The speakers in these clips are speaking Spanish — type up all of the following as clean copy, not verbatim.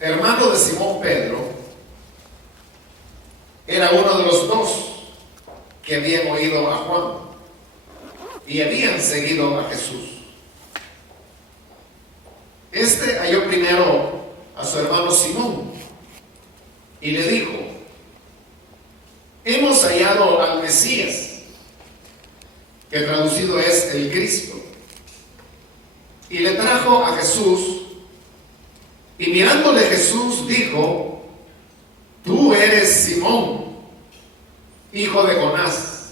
hermano de Simón Pedro, era uno de los dos que habían oído a Juan y habían seguido a Jesús. Este halló primero a su hermano Simón y le dijo: hemos hallado al Mesías, que traducido es el Cristo. Y le trajo a Jesús, y mirándole Jesús dijo: tú eres Simón, hijo de Jonás,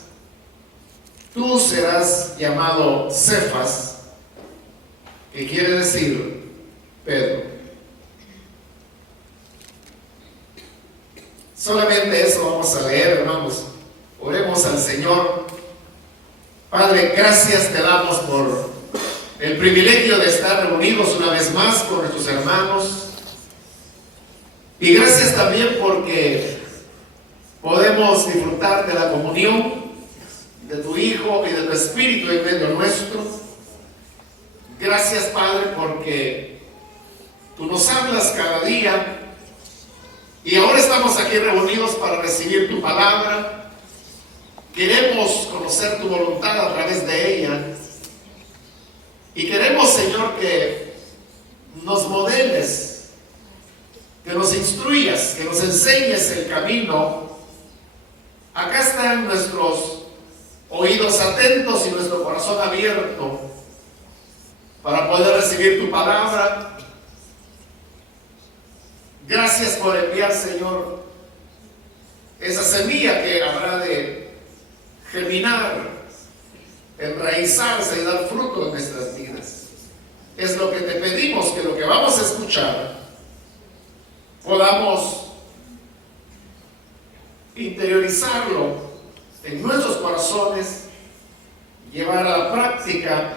tú serás llamado Cefas, que quiere decir Pedro. Solamente eso vamos a leer, hermanos. Oremos al Señor. Padre, gracias te damos por el privilegio de estar reunidos una vez más con nuestros hermanos. Y gracias también porque podemos disfrutar de la comunión de tu Hijo y de tu Espíritu en medio nuestro. Gracias, Padre, porque tú nos hablas cada día. Y ahora estamos aquí reunidos para recibir tu palabra. Queremos conocer tu voluntad a través de ella. Y queremos, Señor, que nos modeles, que nos instruyas, que nos enseñes el camino. Acá están nuestros oídos atentos y nuestro corazón abierto para poder recibir tu palabra. Gracias por enviar, Señor, esa semilla que habrá de germinar, enraizarse y dar fruto en nuestras vidas. Es lo que te pedimos, que lo que vamos a escuchar podamos interiorizarlo en nuestros corazones, llevar a la práctica,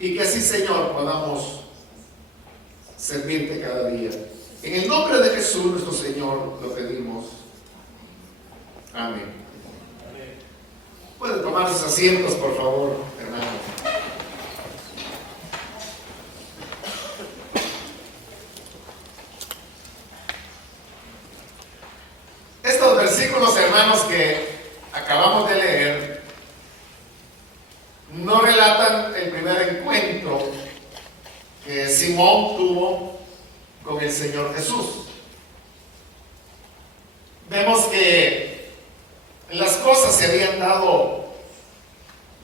y que así, Señor, podamos servirte cada día. En el nombre de Jesús nuestro Señor lo pedimos. Amén. Pueden tomar sus asientos, por favor, hermanos. Estos versículos, hermanos, que acabamos de leer no relatan el primer encuentro que Simón tuvo con el Señor Jesús. Vemos que las cosas se habían dado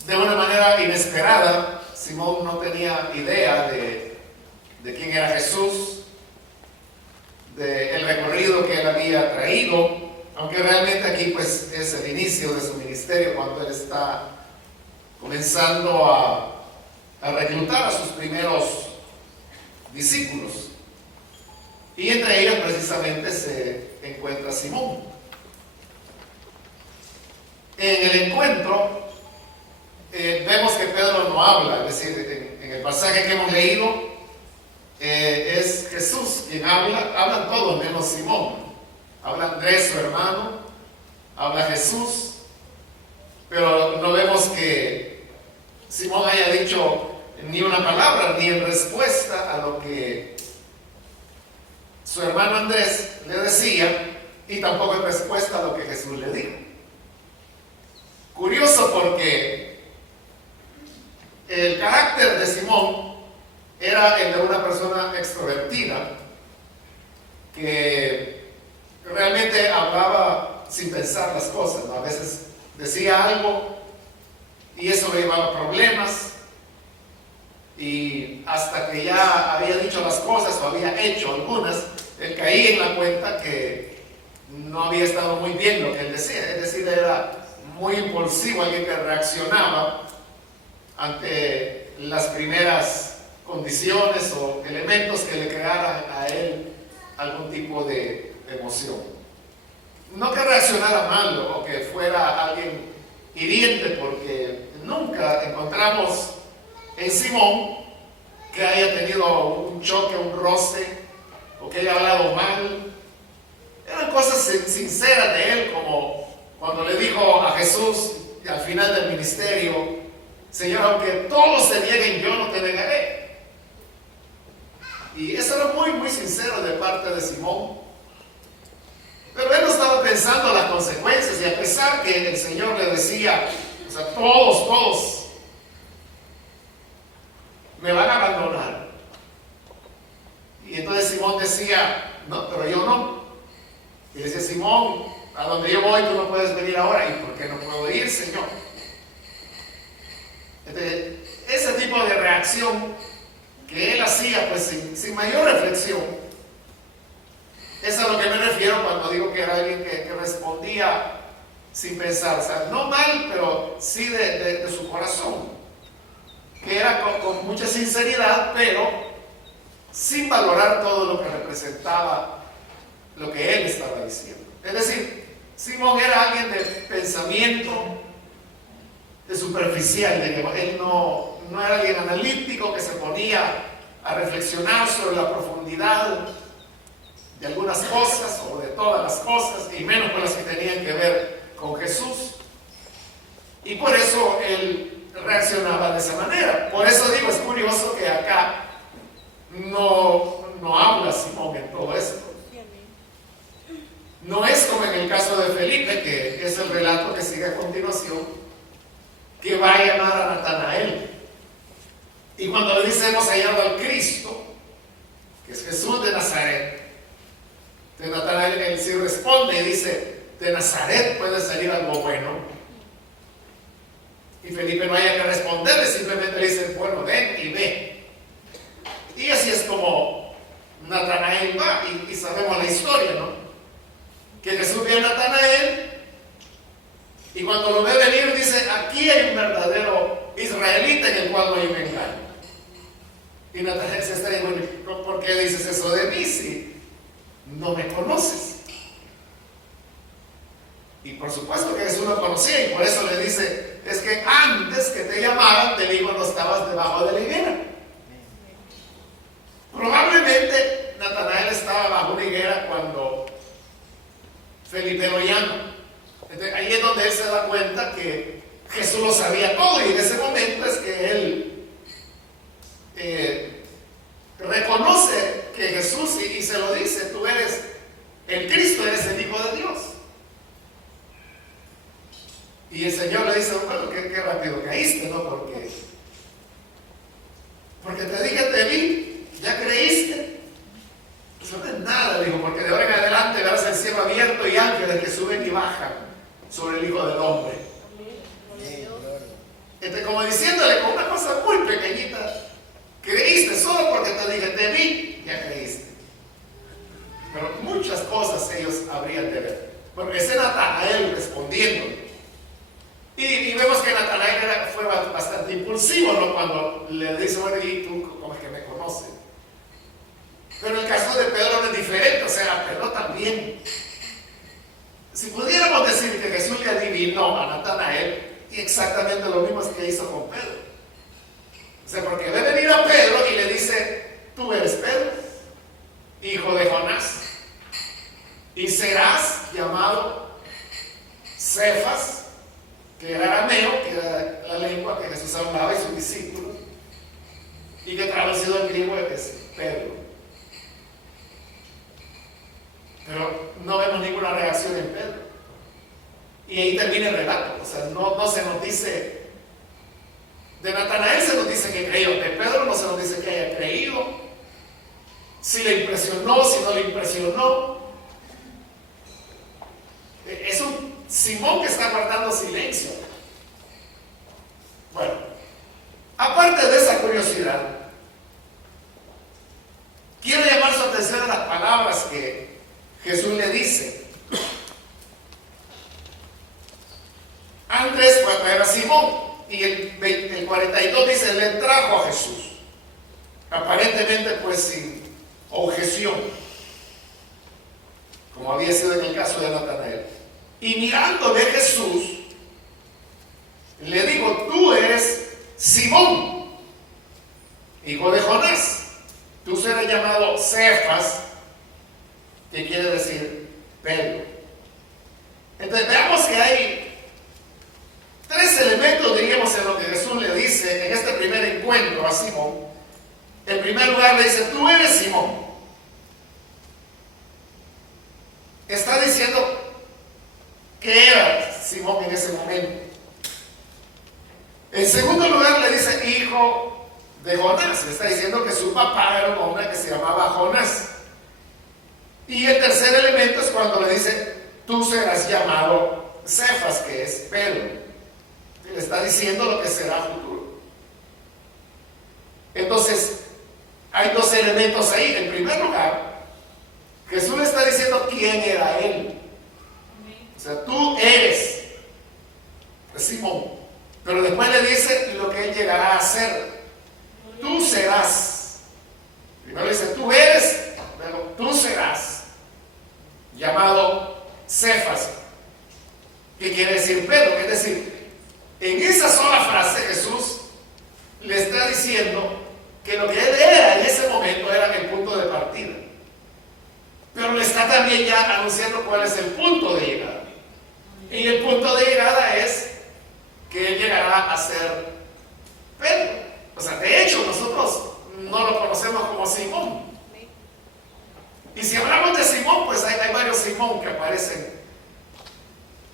de una manera inesperada. Simón no tenía idea de quién era Jesús, del recorrido que él había traído, aunque realmente aquí pues es el inicio de su ministerio, cuando él está comenzando a reclutar a sus primeros discípulos. Y entre ellos precisamente se encuentra Simón. En el encuentro vemos que Pedro no habla, es decir, en el pasaje que hemos leído es Jesús quien habla. Hablan todos menos Simón. Habla Andrés, su hermano, habla Jesús, pero no vemos que Simón haya dicho ni una palabra, ni en respuesta a lo que su hermano Andrés le decía, y tampoco en respuesta a lo que Jesús le dijo. Curioso, porque el carácter de Simón era el de una persona extrovertida, que realmente hablaba sin pensar las cosas, ¿no? A veces decía algo y eso le llevaba problemas, y hasta que ya había dicho las cosas o había hecho algunas, él caía en la cuenta que no había estado muy bien lo que él decía. Es decir, era muy impulsivo, alguien que reaccionaba ante las primeras condiciones o elementos que le crearan a él algún tipo de emoción. No que reaccionara mal o que fuera alguien hiriente, porque nunca encontramos en Simón que haya tenido un choque, un roce, o que haya hablado mal. Eran cosas sinceras de él, como cuando le dijo a Jesús al final del ministerio: Señor, aunque todos se nieguen, yo no te negaré. Y eso era muy, muy sincero de parte de Simón. Pero él no estaba pensando las consecuencias, y a pesar que el Señor le decía, o sea, todos me van a abandonar. Y entonces Simón decía, no, pero yo no. Y decía, Simón, a donde yo voy tú no puedes venir ahora. ¿Y por qué no puedo ir, Señor? Entonces, ese tipo de reacción que él hacía, pues sin mayor reflexión, es a lo que me refiero cuando digo que era alguien que respondía sin pensar. O sea, no mal, pero sí de su corazón, que era con mucha sinceridad, pero sin valorar todo lo que representaba lo que él estaba diciendo. Es decir, Simón era alguien de pensamiento, de superficial, de que él no era alguien analítico que se ponía a reflexionar sobre la profundidad de algunas cosas o de todas las cosas, y menos con las que tenían que ver con Jesús. Y por eso él reaccionaba de esa manera. Por eso digo, es curioso que acá no habla Simón en todo esto. No es como en el caso de Felipe, que es el relato que sigue a continuación, que va a llamar a Natanael. Y cuando le dice hemos hallado al Cristo, que es Jesús de Nazaret, de Natanael él sí responde y dice, de Nazaret puede salir algo bueno. Y Felipe no haya que responderle, simplemente le dice, bueno, ven y ve. Y así es como Natanael va, y sabemos la historia, ¿no? Que Jesús ve a Natanael, y cuando lo ve venir dice, aquí hay un verdadero israelita en el cual no hay un engaño. Y Natanael se está diciendo, ¿por qué dices eso de mí si no me conoces? Y por supuesto que Jesús lo conocía, y por eso le dice, es que antes que te llamaran te vi cuando estabas debajo de la higuera. Probablemente Natanael estaba bajo una higuera cuando Felipe lo llama. Entonces, ahí es donde él se da cuenta que Jesús lo sabía todo, y en ese momento es que él reconoce que Jesús, y se lo dice, tú eres el Cristo, eres el Hijo de Dios. Y el Señor le dice, bueno, qué rápido caíste, ¿no? Porque te dije, te vi, ya creíste. Eso no es nada, dijo, porque de ahora en adelante verás el cielo abierto y ángeles que suben y bajan sobre el Hijo del Hombre. Como diciéndole con una cosa muy pequeñita, creíste solo porque te dije, te vi, ya creíste. Pero muchas cosas ellos habrían de ver. Bueno, ese Natanael respondiendo. Y vemos que Natanael fue bastante impulsivo, ¿no? Cuando le dice, bueno, ¿y tú cómo es que me conoces? Pero el caso de Pedro no es diferente, o sea, Pedro también. Si pudiéramos decir que Jesús le adivinó a Natanael, y exactamente lo mismo es que hizo con Pedro. O sea, porque ve venir a Pedro y le dice, tú eres Pedro, hijo de Jonás, y serás llamado Cefas, que era arameo, que era la lengua que Jesús hablaba y sus discípulos, y que traducido en griego es Pedro. Pero no vemos ninguna reacción en Pedro. Y ahí termina el relato. O sea, no se nos dice, de Natanael se nos dice que creyó, de Pedro no se nos dice que haya creído, si le impresionó, si no le impresionó. Es un Simón que está guardando silencio. Bueno, aparte de esa curiosidad, quiero llamar su atención a las palabras que Jesús le dice. Antes fue a traer a Simón, y el 42 dice, le trajo a Jesús, aparentemente pues sin objeción, como había sido en el caso de Natanael. Y mirándole Jesús, le digo, tú eres Simón, hijo de Jonás, tú serás llamado Cefas, que quiere decir Pedro. Entonces veamos que hay tres elementos, diríamos, en lo que Jesús le dice en este primer encuentro a Simón. En primer lugar le dice, tú eres Simón. de Jonás. Le está diciendo que su papá era un hombre que se llamaba Jonás. Y el tercer elemento es cuando le dice, tú serás llamado Cefas, que es Pedro. Y le está diciendo lo que será futuro. Entonces, hay dos elementos ahí. En primer lugar, Jesús le está diciendo quién era él. O sea, tú eres Simón. Pero después le dice lo que él llegará a ser. Tú serás. Primero le dice, tú eres, luego tú serás llamado Cefas, que quiere decir Pedro. Es decir, en esa sola frase Jesús le está diciendo que lo que él era en ese momento era el punto de partida, pero le está también ya anunciando cuál es el punto de llegada. Y el punto de llegada es que él llegará a ser Pedro. O sea, de hecho nosotros no lo conocemos como Simón. Y si hablamos de Simón, pues hay varios Simón que aparecen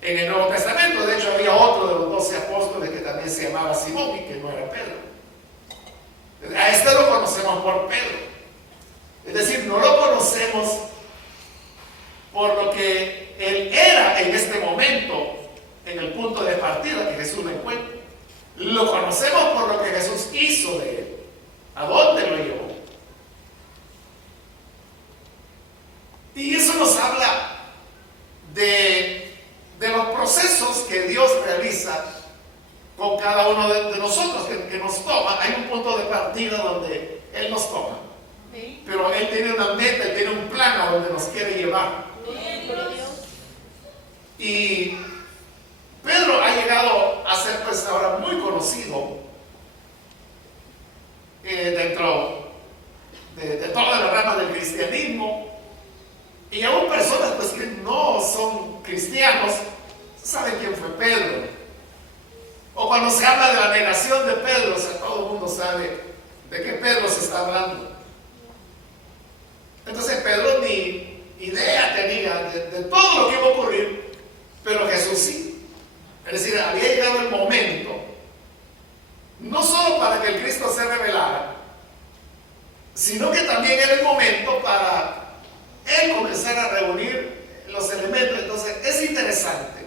en el Nuevo Testamento. De hecho, había otro de los 12 apóstoles que también se llamaba Simón y que no era Pedro. A este lo conocemos por Pedro. Es decir, no lo conocemos por lo que él era en este momento, en el punto de partida que Jesús lo encuentra. Lo conocemos por lo que Jesús hizo de él. ¿A dónde lo llevó? Y eso nos habla de los procesos que Dios realiza con cada uno de nosotros, que nos toma. Hay un punto de partida donde Él nos toma. Sí. Pero Él tiene una meta, Él tiene un plan a donde nos quiere llevar. Y Pedro ha llegado a ser pues ahora muy conocido dentro de toda la rama del cristianismo. Y aún personas pues que no son cristianos saben quién fue Pedro. O cuando se habla de la negación de Pedro, o sea, todo el mundo sabe de qué Pedro se está hablando. Entonces Pedro ni idea tenía de todo lo que iba a ocurrir, pero Jesús sí. Es decir, había llegado el momento, no solo para que el Cristo se revelara, sino que también era el momento para Él comenzar a reunir los elementos. Entonces es interesante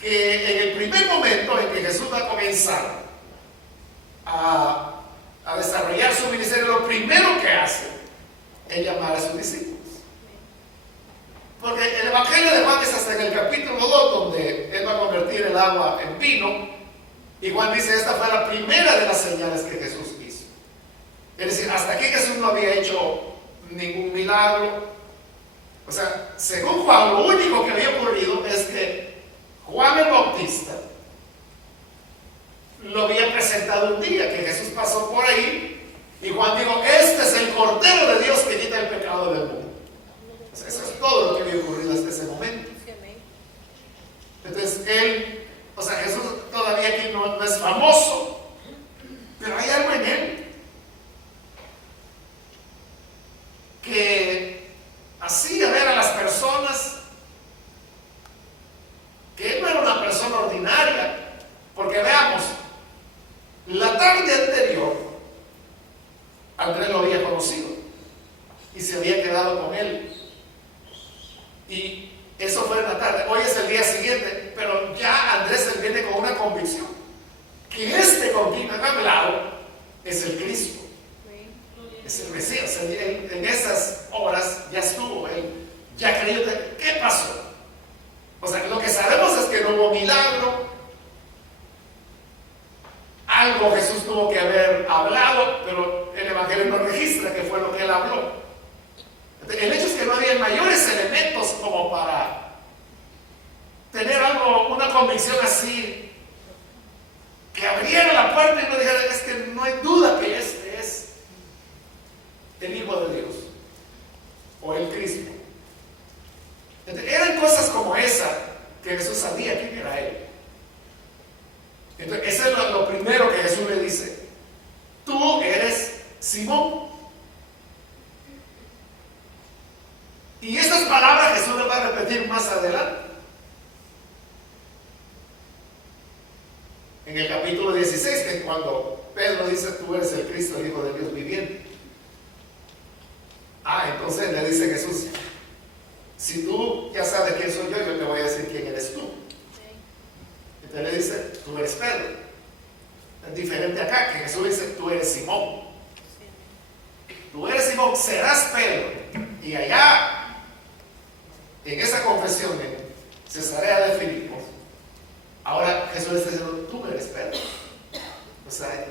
que en el primer momento en que Jesús va a comenzar a desarrollar su ministerio, lo primero que hace es llamar a sus discípulos. Porque el Evangelio de Juan es hasta en el capítulo 2 donde Él va a convertir el agua en vino, y Juan dice, esta fue la primera de las señales que Jesús hizo. Es decir, hasta aquí Jesús no había hecho ningún milagro. O sea, según Juan, lo único que había ocurrido es que Juan el Bautista lo había presentado un día, que Jesús pasó por ahí y Juan dijo, este es el Cordero de Dios que quita el pecado del mundo. O sea, eso es todo lo que había ocurrido hasta ese momento. Entonces Jesús todavía aquí no es famoso, pero hay algo en Él que hacía ver a las personas que Él no era una persona ordinaria. Porque veamos, la tarde anterior Andrés lo había conocido y se había quedado con él, y eso fue en la tarde. Hoy es el día siguiente, pero ya Andrés viene con una convicción que este con quien han hablado es el Cristo, es el Mesías. O sea, en esas horas ya estuvo, él ya creyó. ¿Qué pasó? O sea, lo que sabemos es que no hubo milagro. Algo Jesús tuvo que haber hablado, pero el Evangelio no registra que fue lo que Él habló. El hecho es que no había mayores elementos como para tener algo, una convicción así, que abriera la puerta y no dijera, es que no hay duda que este es el Hijo de Dios o el Cristo. Entonces, eran cosas como esa que Jesús sabía quién era Él. Entonces, eso es lo primero que Jesús le dice: tú eres Simón. Y estas palabras Jesús les va a repetir más adelante. En el capítulo 16, que es cuando Pedro dice, tú eres el Cristo, el Hijo de Dios viviente. Entonces le dice Jesús, si tú ya sabes quién soy yo, yo te voy a decir quién eres tú. Entonces le dice, tú eres Pedro. Es diferente acá, que Jesús dice, tú eres Simón. Tú eres Simón, serás Pedro. Y allá, en esa confesión en Cesarea de Filipo, ahora Jesús está diciendo, tú eres Pedro. O sea,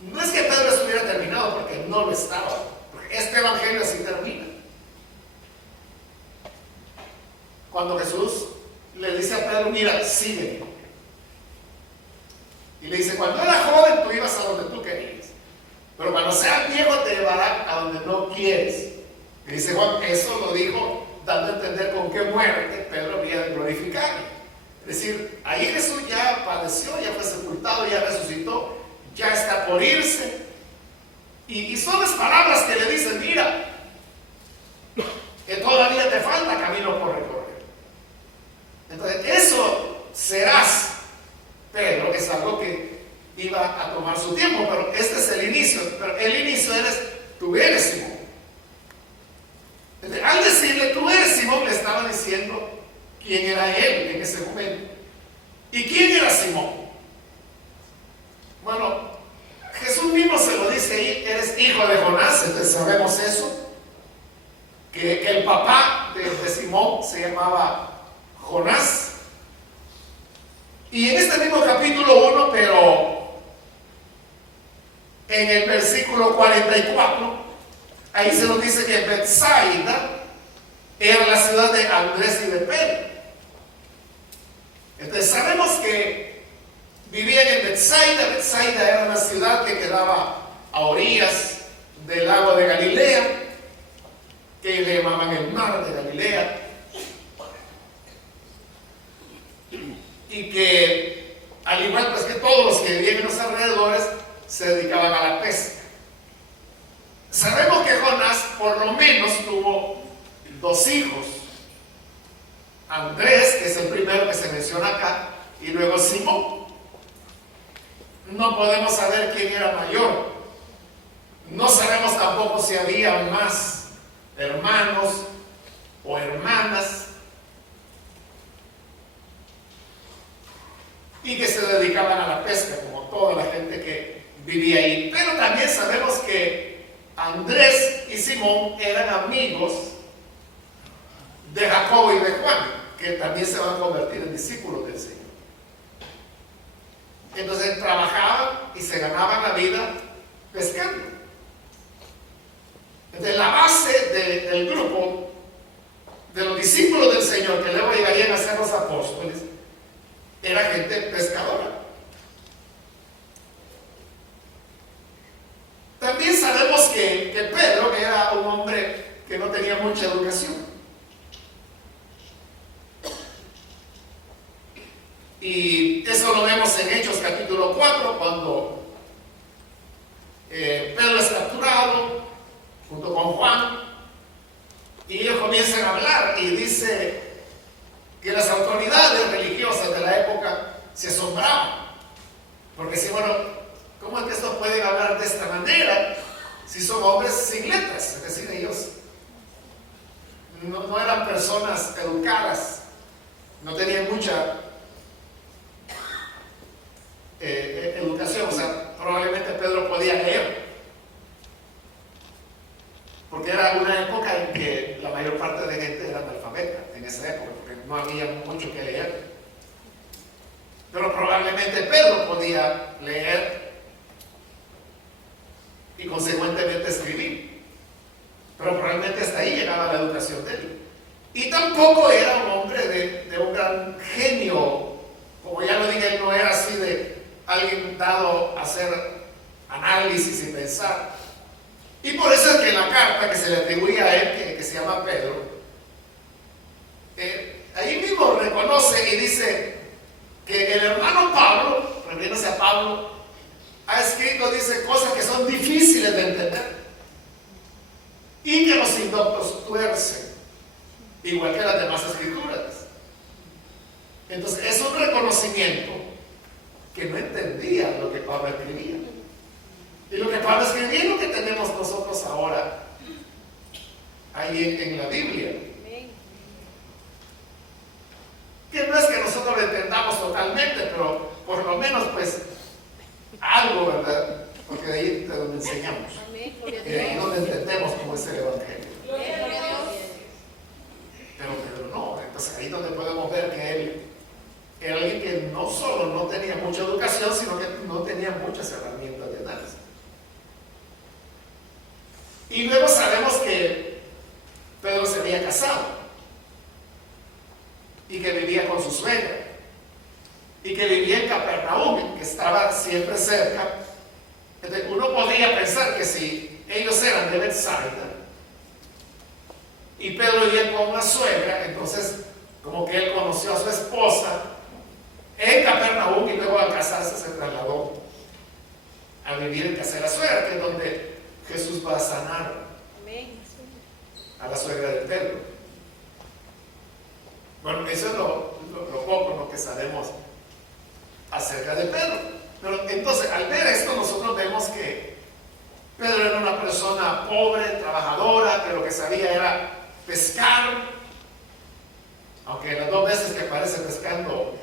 no es que Pedro estuviera terminado, porque no lo estaba. Porque este evangelio así termina. Cuando Jesús le dice a Pedro, mira, sígueme. Y le dice, cuando eras joven tú ibas a donde tú querías, pero cuando seas viejo te llevará a donde no quieres. Y dice Juan, eso lo dijo dando a entender con qué muerte Pedro había de glorificarle. Es decir, ahí Jesús ya padeció, ya fue sepultado, ya resucitó, ya está por irse. Y son las palabras que le dicen, mira, que todavía te falta camino por recorrer. Entonces, eso serás, Pedro, es algo que iba a tomar su tiempo, pero este es el inicio. Pero el inicio tú eres Simón. Entonces, al decirle, tú eres Simón, le estaba diciendo quién era él en ese momento. ¿Y quién era Simón? Bueno, Jesús mismo se lo dice ahí, eres hijo de Jonás. Entonces sabemos eso, que el papá de Simón se llamaba Jonás. Y en este mismo capítulo 1, pero en el versículo 44, ahí se nos dice que Betsaida era la ciudad de Andrés y de Pedro. Entonces sabemos que vivían en Betsaida. Betsaida era una ciudad que quedaba a orillas del lago de Galilea, que le llamaban el mar de Galilea, y que al igual pues que todos los que vivían en los alrededores se dedicaban a la pesca. Sabemos que Jonás por lo menos tuvo 2 hijos, Andrés, que es el primero que se menciona acá, y luego Simón. No podemos saber quién era mayor. No sabemos tampoco si había más hermanos o hermanas y que se dedicaban a la pesca, como toda la gente que vivía ahí. Pero también sabemos que Andrés y Simón eran amigos de Jacobo y de Juan, que también se van a convertir en discípulos del Señor. Entonces trabajaban y se ganaban la vida pescando. Entonces la base del grupo de los discípulos del Señor, que luego llegarían a ser los apóstoles, era gente pescadora. También sabemos que Pedro era un hombre que no tenía mucha educación. Y eso lo vemos en Hechos capítulo 4, cuando Pedro es capturado junto con Juan, y ellos comienzan a hablar, y dice que las autoridades religiosas de la época se asombraban, porque decían, bueno, ¿cómo es que estos pueden hablar de esta manera si son hombres sin letras? Es decir, ellos no eran personas educadas, no tenían mucha educación. O sea, probablemente Pedro podía leer, porque era una época en que la mayor parte de gente era analfabeta, en esa época, porque no había mucho que leer. Pero probablemente Pedro podía leer y consecuentemente escribir, pero probablemente hasta ahí llegaba la educación de él. Y tampoco era un hombre de un gran genio, como ya lo dije, él no era así de alguien dado a hacer análisis y pensar. Y por eso es que en la carta que se le atribuía a él, que se llama Pedro, ahí mismo reconoce y dice que el hermano Pablo, refiriéndose a Pablo, ha escrito, dice, cosas que son difíciles de entender y que los indoctos tuercen, igual que las demás escrituras. Entonces es un, reconocimiento que no entendía lo que Pablo escribía. Y lo que Pablo escribió es lo que tenemos nosotros ahora ahí en la Biblia. Que no es que nosotros lo entendamos totalmente, pero por lo menos pues algo, ¿verdad? Porque de ahí es donde enseñamos. Y de ahí es donde entendemos cómo es el Evangelio. Pero no, entonces ahí es donde podemos ver que él era alguien que no solo no tenía mucha educación, sino que no tenía muchas herramientas de análisis. Y luego sabemos que Pedro se había casado y que vivía con su suegra y que vivía en Capernaum, que estaba siempre cerca. Entonces, uno podría pensar que si ellos eran de Bethsaida y Pedro vivía con una suegra, entonces como que él conoció a su esposa en Capernaum y luego al casarse se trasladó a vivir en casa de la suegra, que es donde Jesús va a sanar a la suegra de Pedro. Bueno, eso es lo poco lo que sabemos acerca de Pedro. Pero entonces, al ver esto, nosotros vemos que Pedro era una persona pobre, trabajadora, que lo que sabía era pescar, aunque las 2 veces que aparece pescando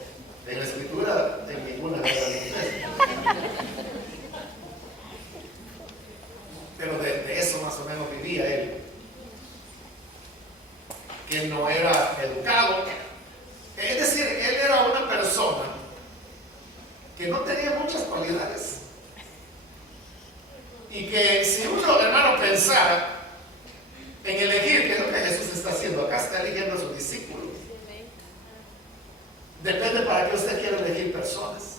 en la escritura, en ninguna de las veces. Pero de eso más o menos vivía él, que no era educado. Es decir, él era una persona que no tenía muchas cualidades. Y que si uno, hermano, pensara en elegir, que es lo que Jesús está haciendo acá, está eligiendo a sus discípulos. Depende para qué usted quiere elegir personas.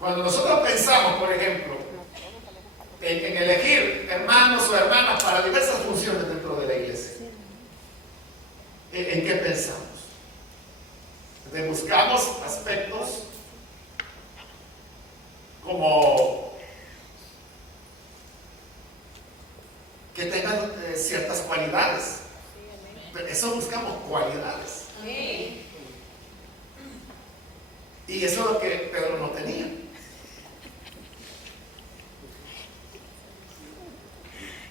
Cuando nosotros pensamos, por ejemplo, en elegir hermanos o hermanas para diversas funciones dentro de la iglesia, ¿en qué pensamos? Buscamos aspectos como que tengan ciertas cualidades. Eso buscamos cualidades. Y eso es lo que Pedro no tenía.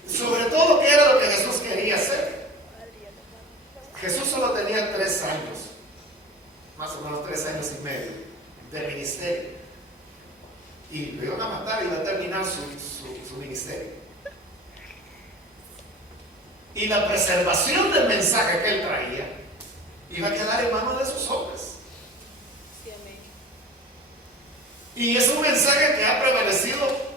Sobre todo, ¿qué era lo que Jesús quería hacer? Jesús solo tenía 3 años, más o menos 3 años y medio de ministerio. Y lo iban a matar y iba a terminar su ministerio. Y la preservación del mensaje que él traía iba a quedar en manos de sus hombres. Y es un mensaje que ha prevalecido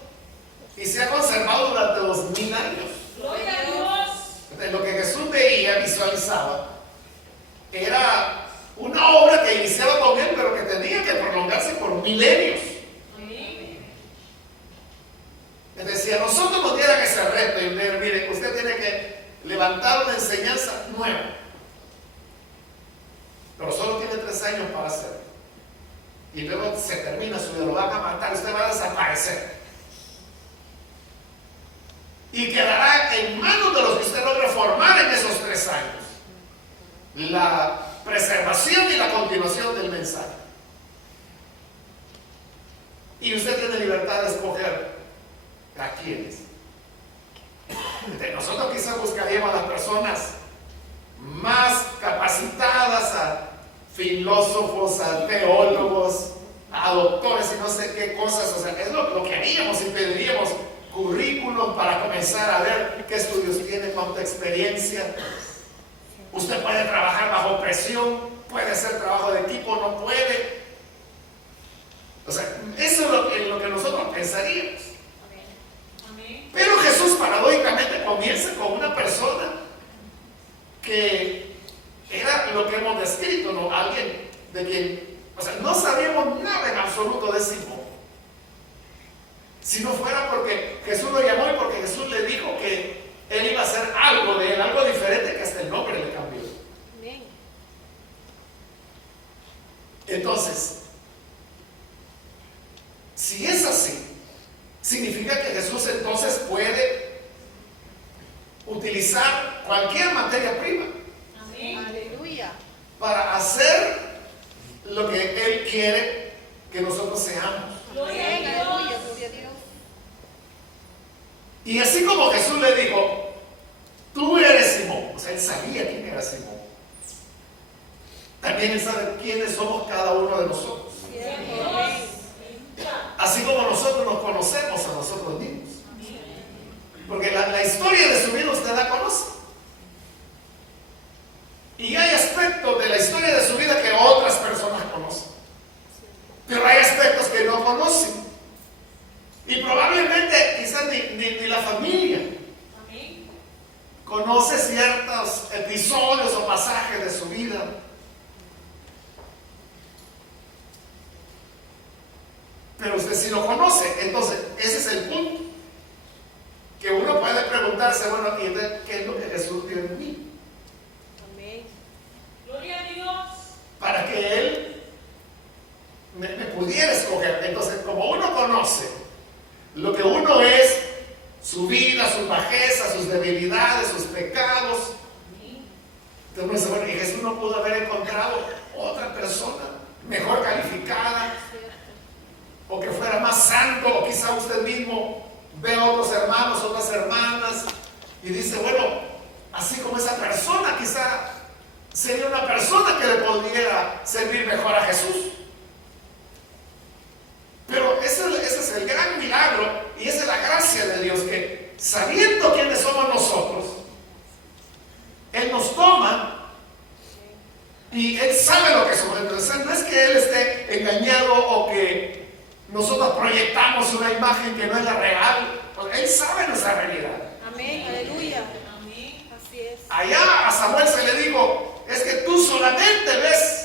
y se ha conservado durante 2000 años. ¡Gloria a Dios! Entonces, lo que Jesús veía, visualizaba, era una obra que iniciaba con él, pero que tenía que prolongarse por milenios. Él decía, nosotros nos dieran ese reto y mire, usted tiene que levantar una enseñanza nueva, pero solo tiene 3 años para hacerlo. Y luego se termina su vida, lo van a matar, usted va a desaparecer. Y quedará en manos de los que usted logre formar en esos 3 años la preservación y la continuación del mensaje. Y usted tiene libertad de escoger a quiénes. Nosotros quizás buscaríamos a las personas más capacitadas, a filósofos, a teólogos, a doctores y no sé qué cosas. O sea, es lo que haríamos y pediríamos currículum para comenzar a ver qué estudios tiene, cuánta experiencia. Usted puede trabajar bajo presión, puede hacer trabajo de equipo, no puede. O sea, eso es lo que nosotros pensaríamos. Pero Jesús paradójicamente comienza con una persona que era lo que hemos descrito, ¿no? Alguien de quien, o sea, no sabíamos nada en absoluto de Simón. Si no fuera porque Jesús lo llamó y porque Jesús le dijo que él iba a hacer algo de él, algo diferente, que hasta el nombre le cambió. Entonces, si es así, significa que Jesús entonces puede utilizar cualquier materia prima. Aleluya. Para hacer lo que Él quiere que nosotros seamos. Gloria a Dios. Y así como Jesús le dijo, tú eres Simón, o sea, él sabía quién era Simón. También él sabe quiénes somos cada uno de nosotros. Así como nosotros nos conocemos a nosotros mismos. Porque la historia de su vida usted la conoce. Y hay aspectos de la historia de su vida que otras personas conocen. Pero hay aspectos que no conocen. Y probablemente quizás ni la familia conoce ciertos episodios o pasajes de su vida. Pero usted sí lo conoce. Entonces, ese es el punto. Que uno puede preguntarse, bueno, ¿y qué es lo que Jesús vio en mí? Amén. Gloria a Dios. Para que Él me pudiera escoger. Entonces, como uno conoce lo que uno es, su vida, sus bajezas, sus debilidades, sus pecados, entonces uno dice, bueno, y Jesús no pudo haber encontrado otra persona mejor calificada, o que fuera más santo, o quizá usted mismo ve a otros hermanos, otras hermanas, y dice, bueno, así como esa persona, quizá sería una persona que le pudiera servir mejor a Jesús. Pero ese es el gran milagro, y esa es la gracia de Dios, que sabiendo quiénes somos nosotros, Él nos toma y Él sabe lo que somos. Entonces no es que Él esté engañado o que nosotros proyectamos una imagen que no es la real. Él sabe nuestra realidad. Amén. Aleluya. Así es. Allá a Samuel se le dijo, es que tú solamente ves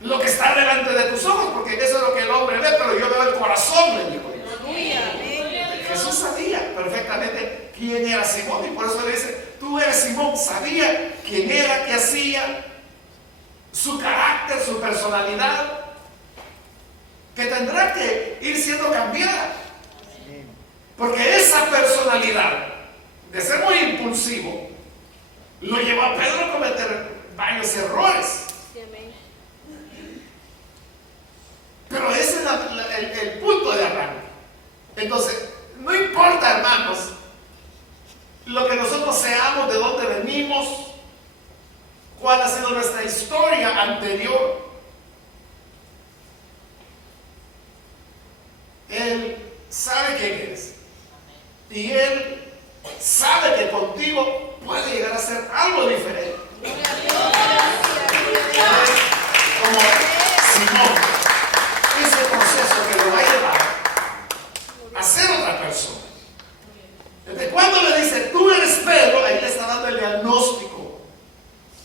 lo que está delante de tus ojos, porque eso es lo que el hombre ve, pero yo veo el corazón, le dijo Dios. Aleluya. Amén. Jesús sabía perfectamente quién era Simón, y por eso le dice, tú eres Simón. Sabía quién era, qué hacía, su carácter, su personalidad, que tendrá que ir siendo cambiada. Porque esa personalidad de ser muy impulsivo lo llevó a Pedro a cometer varios errores. Sí, amén. Pero ese es el punto de arranque. Entonces, no importa, hermanos, lo que nosotros seamos, de dónde venimos, cuál ha sido nuestra historia anterior. Él sabe quién eres. Y Él sabe que contigo puede llegar a ser algo diferente. Como Simón, ese proceso que lo va a llevar a ser otra persona. Entonces, cuando le dice, tú eres Pedro, ahí le está dando el diagnóstico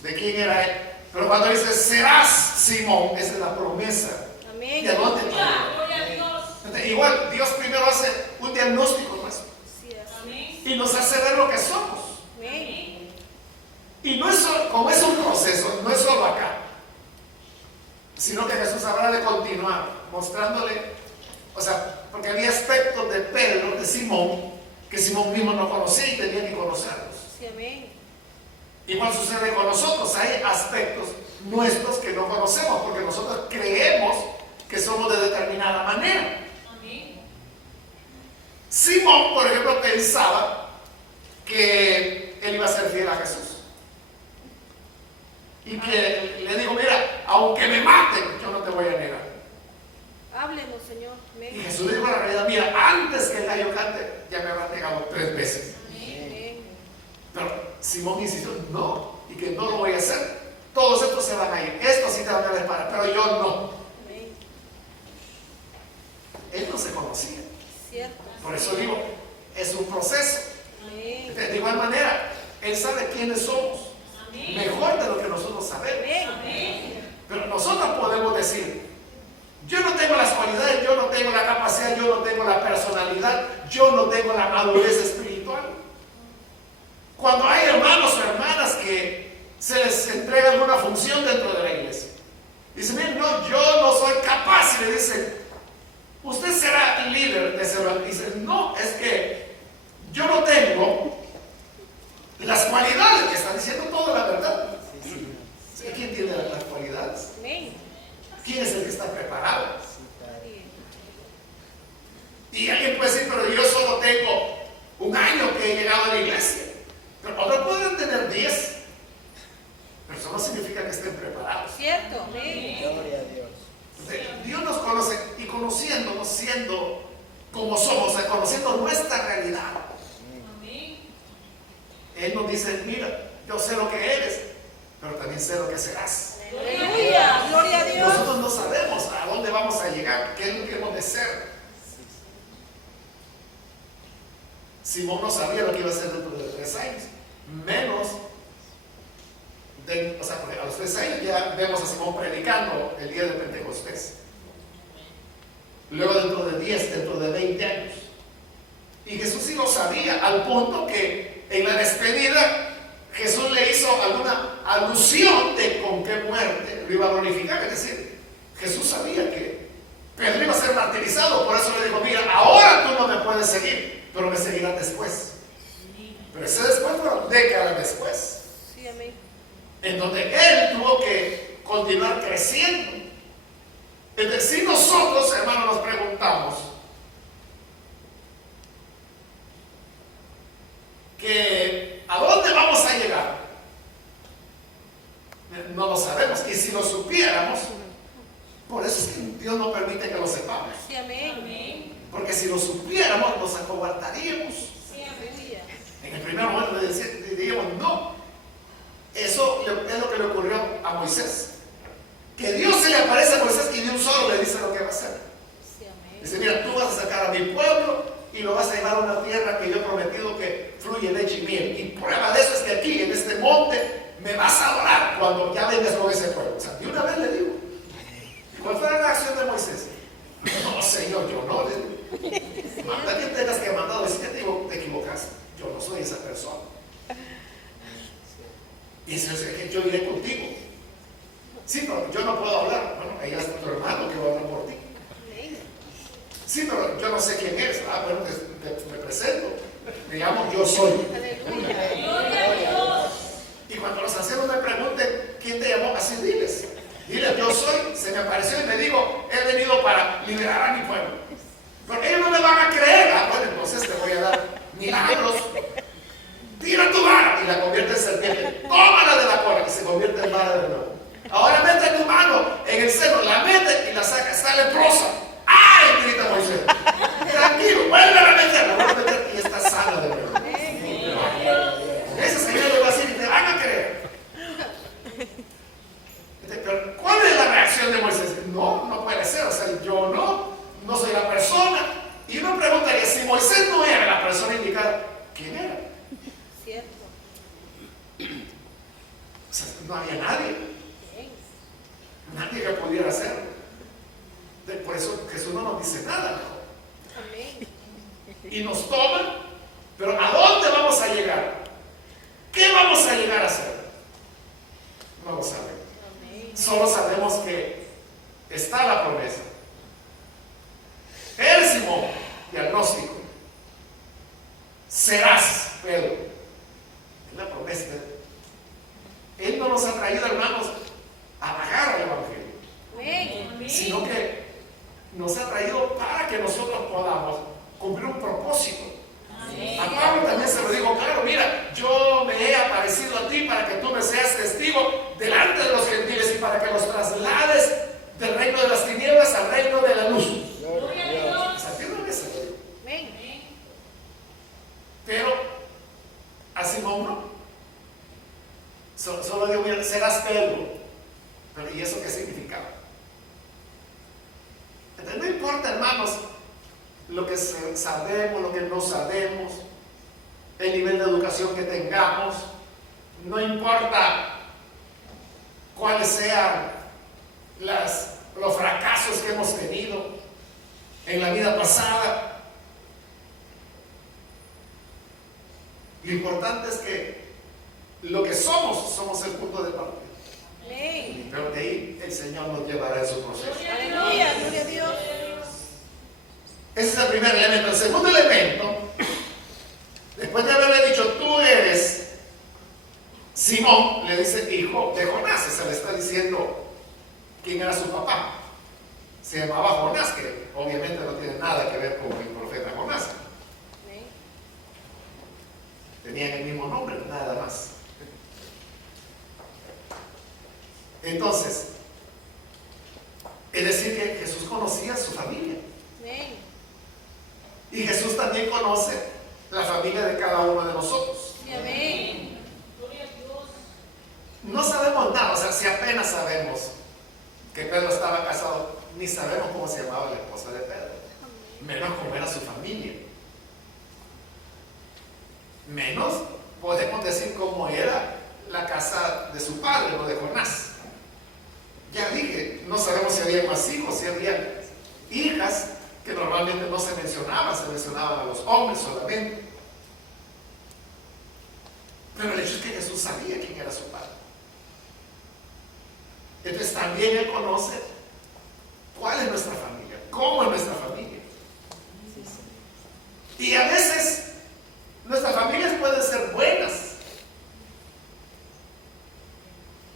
de quién era él. Pero cuando dice, serás Simón, esa es la promesa. Amén. ¿De dónde te Gloria a Dios. Entonces, igual, Dios primero hace un diagnóstico nuestro Así es. Amén. y nos hace ver lo que somos. Amén. Y no es solo, como es un proceso, no es solo acá, sino que Jesús habrá de continuar mostrándole, o sea, porque había aspectos de Pedro, de Simón, que Simón mismo no conocía y tenía que conocerlos. Sí, amén. Igual sucede con nosotros, hay aspectos nuestros que no conocemos, porque nosotros creemos que somos de determinada manera. Amén. Simón, por ejemplo, pensaba que él iba a ser fiel a Jesús. Y que le dijo, mira, aunque me maten, yo no te voy a negar. Háblenos, Señor. Y Amén. Jesús dijo la realidad, mira, antes que el gallo cante, ya me habrán negado 3 veces. Amén. Pero Simón insistió, no, y que no lo voy a hacer. Todos estos se van a ir, estos sí te van a disparar, pero yo no. Amén. Él no se conocía. Cierto. Por eso digo, es un proceso. Amén. De igual manera, Él sabe quiénes somos, Amén. mejor de lo que nosotros sabemos. Amén. Pero nosotros podemos decir, yo no tengo las cualidades, yo no tengo la capacidad, yo no tengo la personalidad, yo no tengo la madurez espiritual. Cuando hay hermanos o hermanas que se les entrega alguna función dentro de la iglesia, dicen, miren, no, yo no soy capaz, y le dicen, usted será líder de ese lugar. Dicen, no, es que yo no tengo las cualidades, que están diciendo toda la verdad. ¿Quién tiene las cualidades? Amén. ¿Quién es el que está preparado? Nadie. Y alguien puede decir, pero yo solo tengo realidad. Amén. Él nos dice, mira, yo sé lo que eres, pero también sé lo que serás. Aleluya. Gloria a Dios. Nosotros no sabemos a dónde vamos a llegar, qué es lo que hemos de ser. Simón no sabía lo que iba a hacer dentro de 3 años, menos o sea, porque a los 3 años ya vemos a Simón predicando el día de Pentecostés. Luego dentro de 10, dentro de 20 años. Y Jesús sí lo sabía, al punto que en la despedida Jesús le hizo alguna alusión de con qué muerte lo iba a glorificar. Es decir, Jesús sabía que Pedro iba a ser martirizado, por eso le dijo, mira, ahora tú no me puedes seguir, pero me seguirás después. Pero ese después fueron décadas después, Sí, amén. en donde él tuvo que continuar creciendo. Entonces, si nosotros, hermanos, nos preguntamos que ¿a dónde vamos a llegar? No lo sabemos. Y si lo supiéramos, por eso es que Dios no permite que lo sepamos. Sí, amén. Amén. Porque si lo supiéramos, nos acobardaríamos. Sí, amén. Aleluya. En el primer momento diríamos, no. Eso es lo que le ocurrió a Moisés. Que Dios se le aparece a Moisés y de un solo le dice lo que va a hacer. Sí, amén. Dice, mira, tú vas a sacar a mi pueblo y lo vas a llevar a una tierra que yo he prometido que fluye leche y miel. Y prueba de eso es que aquí, en este monte, me vas a adorar cuando ya vengas con ese pueblo. O sea, de una vez le digo. ¿Cuál fue la reacción de Moisés? No, Señor, yo no. Le digo, manda que tengas que mandar. Dice, que te equivocas. Yo no soy esa persona. Y dice, que yo iré contigo. Sí, pero yo no puedo hablar. Bueno, ella es tu hermano que va a hablar por ti. Amén. Sí, pero yo no sé quién eres. Ah, bueno, me presento. Me llamo Yo Soy. Aleluya. Gloria a Dios. Y cuando los ancianos me pregunten quién te llamó, así diles. Diles, yo soy. Se me apareció y me dijo, he venido para liberar a mi pueblo. Porque ellos no me van a creer. Ah, bueno, entonces te voy a dar milagros. Tira tu vara y la convierte en serpiente. Tómala de la cola y se convierte en vara de nuevo. Ahora mete tu mano en el seno, la mete y la saca. Está leprosa. ¡Ay! Grita Moisés. Tranquilo, vuelve a meterla, vuelve a meter y está sana de nuevo. Ese señor le va a decir y te van a creer. Pero ¿cuál es la reacción de Moisés? No, no puede ser. O sea, yo no soy la persona. Y uno preguntaría, si Moisés no era la persona indicada, ¿quién era? Cierto. O sea, no había nadie. Bien. Nadie que pudiera hacerlo. Por eso Jesús no nos dice nada mejor. Amén. Y nos toma, pero ¿a dónde vamos a llegar? ¿Qué vamos a llegar a hacer? No lo sabemos. Amén. Solo sabemos que está la promesa. El Simón, diagnóstico. Serás, Pedro. Es la promesa. Él no nos ha traído, hermanos, a bajar al Evangelio, Amén. sino que nos ha traído para que nosotros podamos cumplir un propósito. Amén. A Pablo también se lo digo claro, mira, yo me he aparecido a ti para que tú me seas testigo delante de los gentiles y para que los traslades del reino de las tinieblas al reino de la luz. Gloria a Dios. O sea, ¿qué es lo que se lo digo? Amén. Pero a Simón no. Solo digo, mira, serás Pedro. Pero ¿y eso qué significaba? Entonces no importa, hermanos, lo que sabemos, lo que no sabemos, el nivel de educación que tengamos, no importa cuáles sean los fracasos que hemos tenido en la vida pasada. Lo importante es que lo que somos el punto de partida. Amén. Pero de ahí el Señor nos llevará en su proceso. Aleluya. Gloria a Dios. Ese es el primer elemento. El segundo elemento, después de haberle dicho, tú eres Simón, le dice hijo de Jonás. Se le está diciendo quién era su papá. Se llamaba Jonás, que obviamente no tiene nada que ver con el profeta Jonás. Amén. Tenían el mismo nombre, nada más. Entonces, es decir que Jesús conocía a su familia. Amén. Y Jesús también conoce la familia de cada uno de nosotros. Amén. Gloria a Dios. No sabemos nada, o sea, si apenas sabemos que Pedro estaba casado, ni sabemos cómo se llamaba la esposa de Pedro, menos cómo era su familia, menos podemos decir cómo era la casa de su padre, no de Jonás. Ya dije, no sabemos si había más hijos, si había hijas, que normalmente no se mencionaban, se mencionaban a los hombres solamente. Pero el hecho es que Jesús sabía quién era su padre. Entonces también Él conoce cuál es nuestra familia, cómo es nuestra familia. Y a veces nuestras familias pueden ser buenas.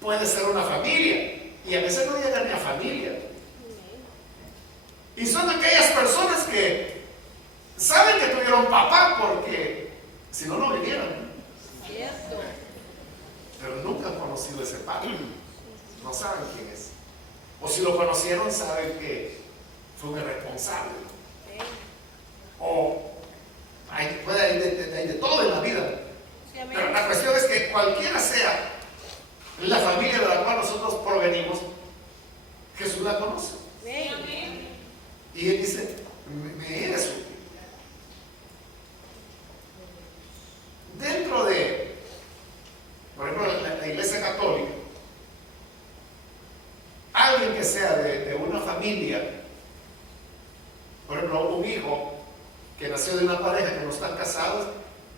Puede ser una familia y a veces no llegan ni a familia. Y son aquellas personas que saben que tuvieron papá porque si no, no vinieran. Cierto. Pero nunca han conocido a ese padre. No saben quién es. O si lo conocieron, saben que fue un irresponsable. O puede haber de todo en la vida. Sí, amén. Pero la cuestión es que cualquiera sea la familia de la cual nosotros provenimos, Jesús la conoce. Amén. Y Él dice, me eres útil. Dentro de, por ejemplo, la Iglesia Católica, alguien que sea de una familia, por ejemplo, un hijo que nació de una pareja que no están casados,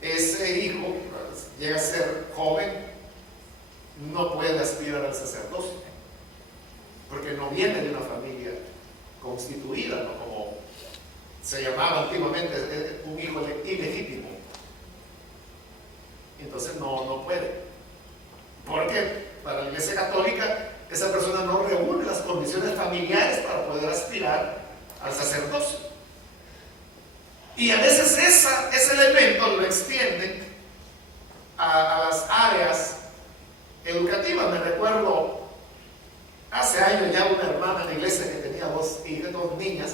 ese hijo llega a ser joven, no puede aspirar al sacerdocio, porque no viene de una familia constituida, ¿no? Como se llamaba antiguamente, un hijo ilegítimo. Entonces no puede, porque para la Iglesia Católica esa persona no reúne las condiciones familiares para poder aspirar al sacerdocio. Y a veces ese elemento lo extienden a las áreas educativas. Me recuerdo hace años ya una hermana en la iglesia que tenía dos niñas,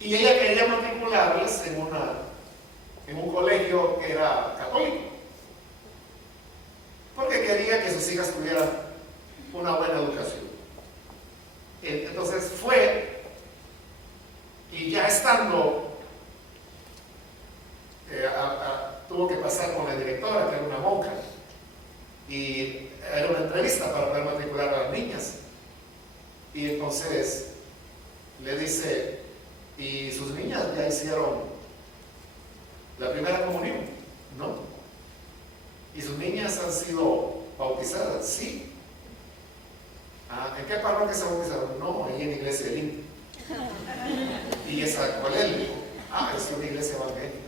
y ella quería matricularlas en un colegio que era católico, porque quería que sus hijas tuvieran una buena educación. Entonces fue, y ya estando tuvo que pasar con la directora, que era una monja, y era una entrevista para poder matricular a las niñas. Y entonces le dice, ¿y sus niñas ya hicieron la primera comunión? ¿No? ¿Y sus niñas han sido bautizadas? Sí. ¿En qué parroquia se bautizaron? No, ahí en la iglesia del Indio. ¿Y esa cuál es? Le digo, es una iglesia evangélica.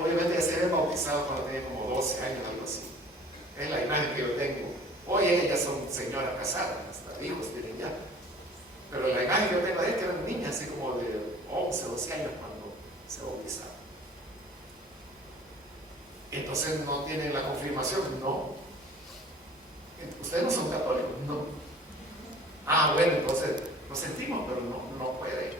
Obviamente ya se habían bautizado cuando tenía como 12 años, algo así. Es la imagen que yo tengo. Hoy ellas ya son señoras casadas, hasta hijos tienen ya. Pero la imagen que yo tengo de ellas que eran niñas, así como de 11, 12 años cuando se bautizaron. Entonces no tienen la confirmación, no. Ustedes no son católicos, no. Bueno, entonces lo sentimos, pero no puede.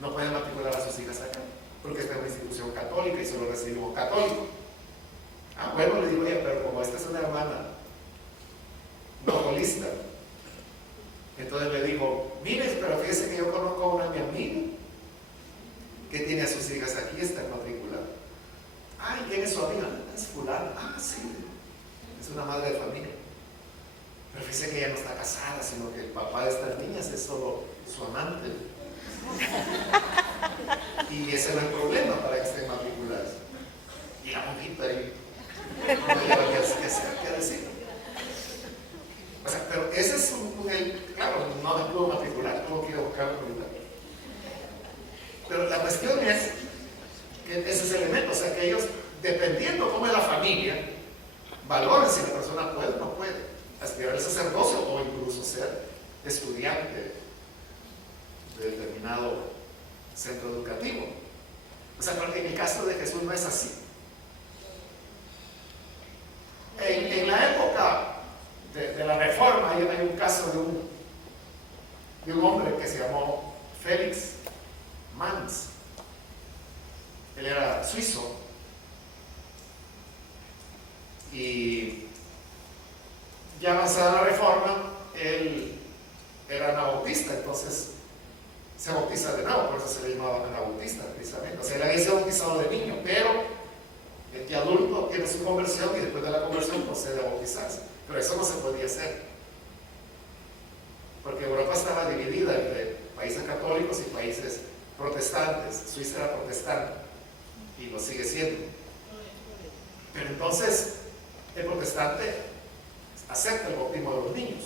No pueden matricular a sus hijas acá, porque esta es una institución católica y solo recibimos católicos. Bueno, le digo, pero como esta es una hermana novelista, entonces le digo, mire, pero fíjese que yo conozco a una mi amiga que tiene a sus hijas aquí, está matriculada. ¿Quién es su amiga? Es fulana. Sí, es una madre de familia. Pero fíjese que ella no está casada, sino que el papá de estas niñas es solo su amante. Y ese no es el problema para que estén matriculadas. Y la monjita ahí no lleva qué decir. O sea, pero ese es claro, no me puedo matricular, tengo que ir a buscar un lugar. Pero la cuestión es que ese es el elemento, o sea, que ellos, dependiendo cómo es la familia, valoran si la persona puede o no puede aspirar al sacerdocio o incluso ser estudiante de determinado centro educativo. O sea, porque en el caso de Jesús no es así. En la época de la Reforma hay un caso de un hombre que se llamó Félix Mans. Él era suizo y ya avanzada la reforma, él era anabautista, entonces se bautiza de nuevo, por eso se le llamaba anabautista precisamente. O sea, él había sido bautizado de niño, pero de adulto tiene su conversión y después de la conversión procede a bautizarse. Pero eso no se podía hacer, porque Europa estaba dividida entre países católicos y países protestantes. Suiza era protestante y lo sigue siendo. Pero entonces el protestante acepta el bautismo de los niños,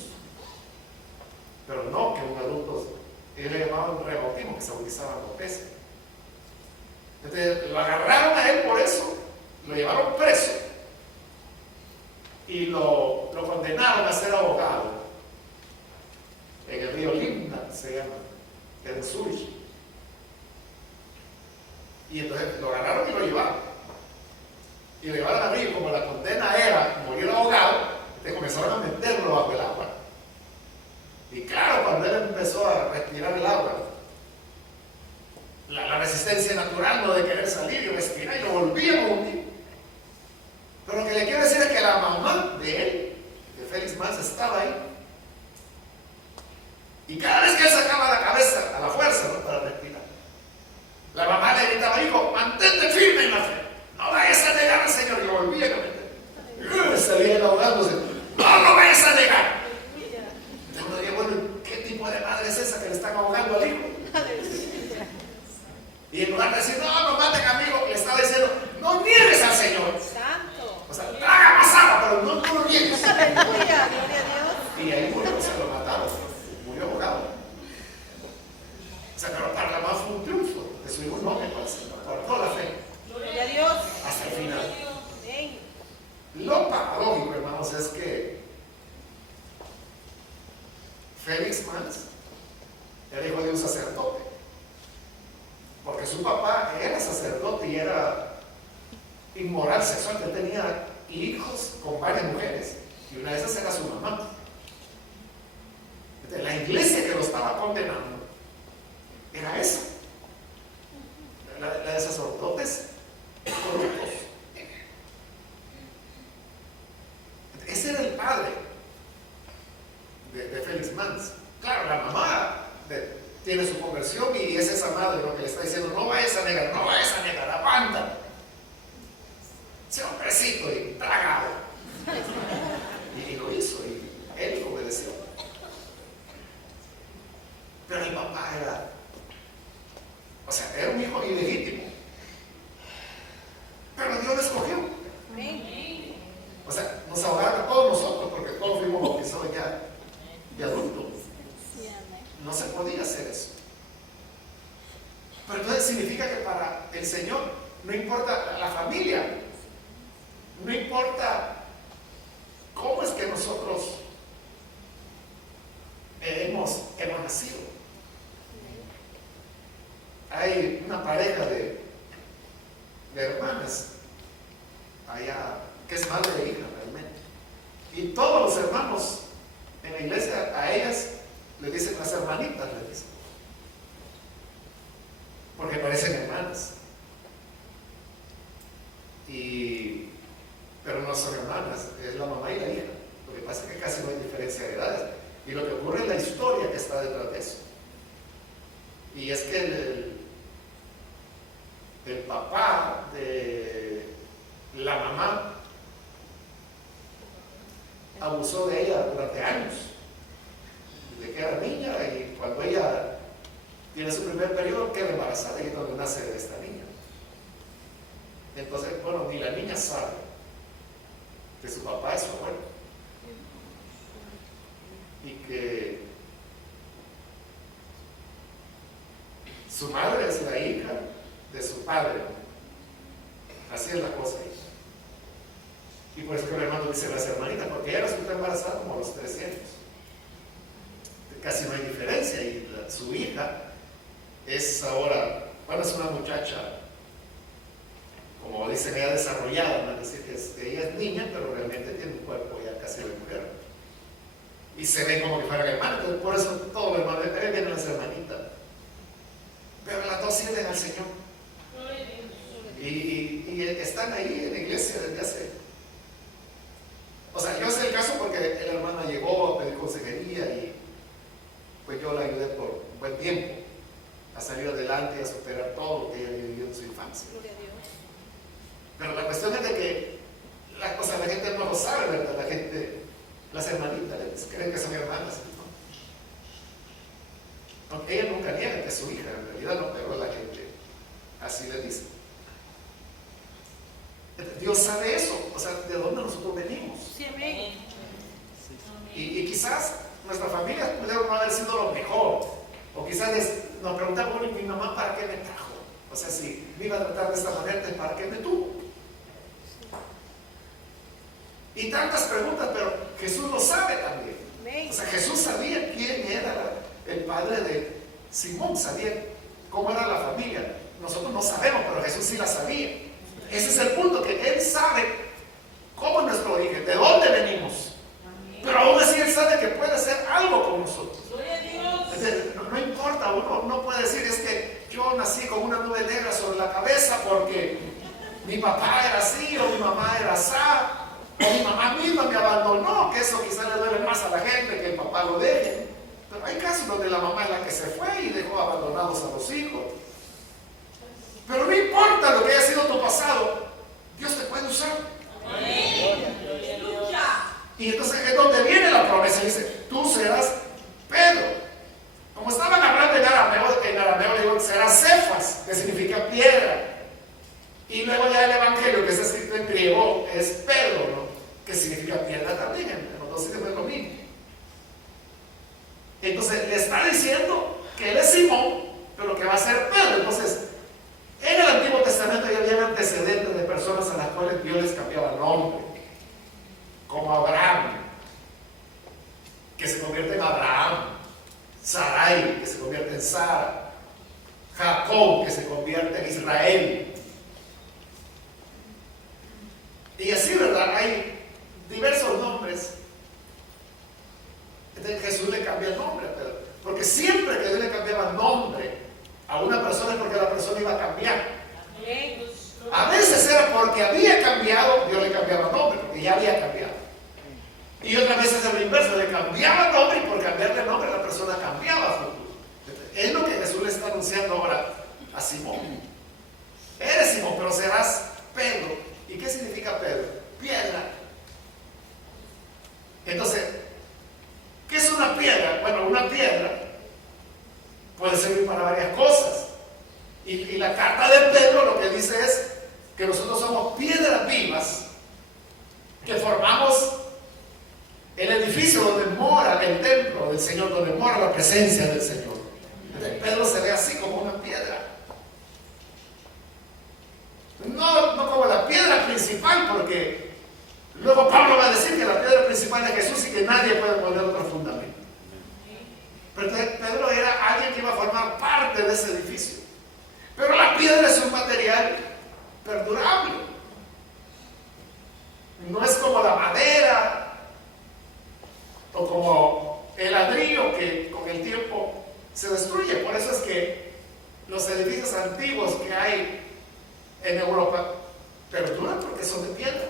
pero no que un adulto. Ellos le llamaban un rebautismo, que se bautizaban dos veces. Entonces lo agarraron a él por eso, lo llevaron preso y lo condenaron a ser abogado en el río Limna, se llama, en Zurich. Y entonces lo agarraron y lo llevaron. Y lo llevaron al río, como la condena era morir ahogado, entonces comenzaron a meterlo bajo el agua. Y claro, cuando él empezó a respirar el agua, la resistencia natural, no de querer salir y respirar, y lo volvían a hundir. Pero lo que le quiero decir es que la mamá de él, de Félix Mans, estaba ahí. Y cada vez que él sacaba la cabeza a la fuerza, ¿no?, para respirar, la mamá le gritaba: hijo, mantente firme en la fe, no vayas a negar al Señor. Y lo volvía a meter. Salía ahogándose: no vayas a negar. Entonces uno diría: bueno, ¿qué tipo de madre es esa que le están ahogando al hijo? Y en lugar de decir: no maten a mi hijo, le estaba diciendo: no niegues al Señor. Santo. O sea, traga más agua, pero no lo niegues. Aleluya, gloria a Dios. Y ahí murió, se lo mataron, murió ahogado. O sea, pero para la mamá fue un triunfo de su hijo, no me parece, por toda la fe, Gloria a Dios. hasta el final. Amén. Lo paradójico, hermanos, es que Félix Mans era hijo de un sacerdote, porque su papá era sacerdote y era inmoral sexual. Él tenía hijos con varias mujeres y una de esas era su mamá. Entonces, la iglesia que lo estaba condenando era esa, la de sacerdotes corruptos. Ese era el padre de Félix Mans. Claro, la mamá tiene su conversión y es esa madre lo que le está diciendo: no vayas a negar, no vayas a negar, aguanta. Ese hombrecito y tragado. Y lo hizo y él obedeció. Pero el papá era, o sea, era un hijo ilegítimo. Pero Dios lo escogió. Amén. O sea, nos ahogaron a todos nosotros porque todos fuimos bautizados ya de adultos. No se podía hacer eso. Pero entonces significa que para el Señor no importa la familia, no importa cómo es que nosotros hemos nacido. Hay una pareja de hermanas allá que es madre e hija realmente, y todos los hermanos en la iglesia a ellas les dicen las hermanitas, les dicen, porque parecen hermanas, pero no son hermanas, es la mamá y la hija. Lo que pasa es que casi no hay diferencia de edades, y lo que ocurre es la historia que está detrás de eso. Y es que el papá de la mamá abusó de ella durante años, desde que era niña, y cuando ella tiene su primer periodo queda embarazada, y es donde nace esta niña. Entonces, bueno, ni la niña sabe que su papá es su abuelo y que su madre es la hija de su padre. Así es la cosa. Y por eso que el hermano dice las hermanitas, porque ella resultó embarazada como a los 13 años. Casi no hay diferencia. Y su hija es ahora, bueno, es una muchacha, como dicen, ella desarrollada, ¿no? Es decir, que ella es niña, pero realmente tiene un cuerpo ya casi de mujer. Y se ve como que fueran hermanas. Entonces, por eso todos los hermanos vienen las hermanitas. Pero las dos sirven al Señor. están ahí en la iglesia desde hace... O sea, yo sé el caso porque la hermana llegó a pedir consejería y pues yo la ayudé por un buen tiempo a salir adelante y a superar todo lo que ella había vivido en su infancia. Gloria a Dios. Pero la cuestión es de que la gente no lo sabe, ¿verdad? La gente, las hermanitas, creen que son hermanas, ¿no? Aunque ella nunca niega que es su hija, en realidad no, pero la gente así le dice. Dios sabe eso, o sea, de dónde nosotros venimos. Sí, amén. Y quizás nuestra familia pudieron no haber sido lo mejor. O quizás nos preguntamos, bueno, mi mamá para qué me trajo. O sea, si me iba a tratar de esta manera, entonces, ¿para qué me tuvo? Y tantas preguntas, pero Jesús lo sabe también. Amén. O sea, Jesús sabía quién era el padre de Simón, sabía cómo era la familia. Nosotros no sabemos, pero Jesús sí la sabía. Ese es el punto, que Él sabe cómo es nuestro origen, de dónde venimos. Pero aún así Él sabe que puede hacer algo con nosotros. Gloria a Dios. Entonces, no importa, uno no puede decir, es que yo nací con una nube negra sobre la cabeza porque mi papá era así o mi mamá era así, o mi mamá misma me abandonó, que eso quizás le duele más a la gente que el papá lo deje. Pero hay casos donde la mamá es la que se fue y dejó abandonados a los hijos. Pero no importa lo que haya sido tu pasado, Dios te puede usar. Aleluya. Y entonces es donde viene la promesa. Dice, tú serás Pedro. Como estaban hablando en arameo digo, serás Cefas, que significa piedra. Y luego ya el evangelio que está escrito en griego es Pedro, ¿no? Que significa piedra también. En los dos idiomas es lo mismo. Entonces le está diciendo que él es Simón, pero que va a ser Pedro. Entonces, en el Antiguo Testamento ya había antecedentes de personas a las cuales Dios les cambiaba nombre, como Abraham, que se convierte en Abraham, Sarai, que se convierte en Sara, Jacob, que se convierte en Israel. Y así, ¿verdad? Hay diversos nombres. Entonces Jesús le cambia el nombre a Pedro, porque siempre que Dios le cambiaba el nombre a una persona es porque la persona iba a cambiar. Amén. A veces era porque había cambiado, Dios le cambiaba el nombre, porque ya había cambiado. Y otras veces era lo inverso, le cambiaba el nombre y por cambiarle el nombre la persona cambiaba a futuro. Es lo que Jesús le está anunciando ahora a Simón. Eres Simón, pero serás Pedro. ¿Y qué significa Pedro? Piedra. Entonces, ¿qué es una piedra? Bueno, una piedra puede servir para varias cosas. Y la carta de Pedro lo que dice es que nosotros somos piedras vivas que formamos el edificio donde mora el templo del Señor, donde mora la presencia del Señor. Entonces, Pedro se ve así como una piedra. No como la piedra principal, porque luego Pablo va a decir que la piedra principal es Jesús y que nadie puede poner otro fundamento. Pero Pedro era alguien que iba a formar parte de ese edificio. Pero la piedra es un material perdurable. No es como la madera o como el ladrillo que con el tiempo se destruye. Por eso es que los edificios antiguos que hay en Europa perduran porque son de piedra.